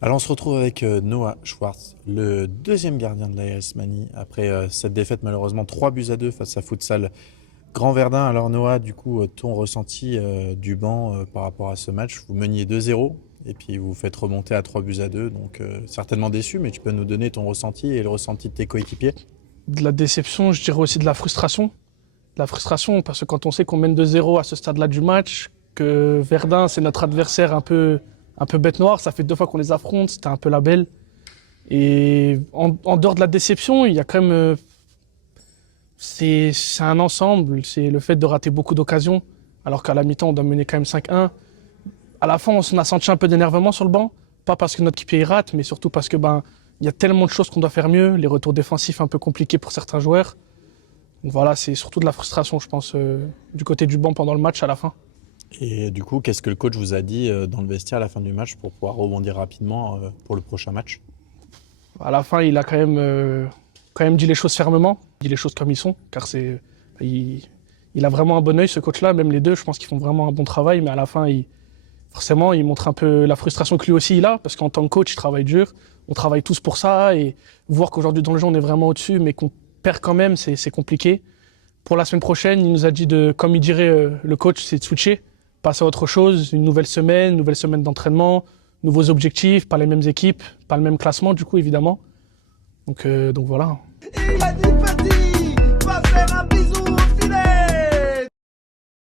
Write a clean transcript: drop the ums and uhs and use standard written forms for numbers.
Alors on se retrouve avec Noah Schwartz, le deuxième gardien de l'AS Mani, après cette défaite malheureusement 3 buts à 2 face à Futsal Grand Verdun. Alors Noah, du coup, ton ressenti du banc par rapport à ce match, vous meniez 2-0 et puis vous faites remonter à 3 buts à 2, donc certainement déçu, mais tu peux nous donner ton ressenti et le ressenti de tes coéquipiers? De la déception, je dirais aussi de la frustration. De la frustration parce que quand on sait qu'on mène 2-0 à ce stade-là du match, que Verdun c'est notre adversaire un peu bête noire, ça fait 2 fois qu'on les affronte, c'était un peu la belle. Et en dehors de la déception, il y a quand même, c'est un ensemble, c'est le fait de rater beaucoup d'occasions, alors qu'à la mi-temps on doit mener quand même 5-1. À la fin, on a senti un peu d'énervement sur le banc, pas parce que notre équipe rate, mais surtout parce que il y a tellement de choses qu'on doit faire mieux, les retours défensifs un peu compliqués pour certains joueurs. Donc voilà, c'est surtout de la frustration, je pense, du côté du banc pendant le match à la fin. Et du coup, qu'est-ce que le coach vous a dit dans le vestiaire à la fin du match pour pouvoir rebondir rapidement pour le prochain match? À la fin, il a quand même dit les choses fermement, dit les choses comme ils sont, car il a vraiment un bon œil, ce coach-là, même les deux, je pense qu'ils font vraiment un bon travail, mais à la fin, forcément, il montre un peu la frustration que lui aussi il a, parce qu'en tant que coach, il travaille dur, on travaille tous pour ça, et voir qu'aujourd'hui dans le jeu, on est vraiment au-dessus, mais qu'on perd quand même, c'est compliqué. Pour la semaine prochaine, il nous a dit comme il dirait le coach, c'est de switcher, passer à autre chose, une nouvelle semaine d'entraînement, nouveaux objectifs, pas les mêmes équipes, pas le même classement du coup évidemment. Donc voilà. Il a dit petit, va faire un bisou.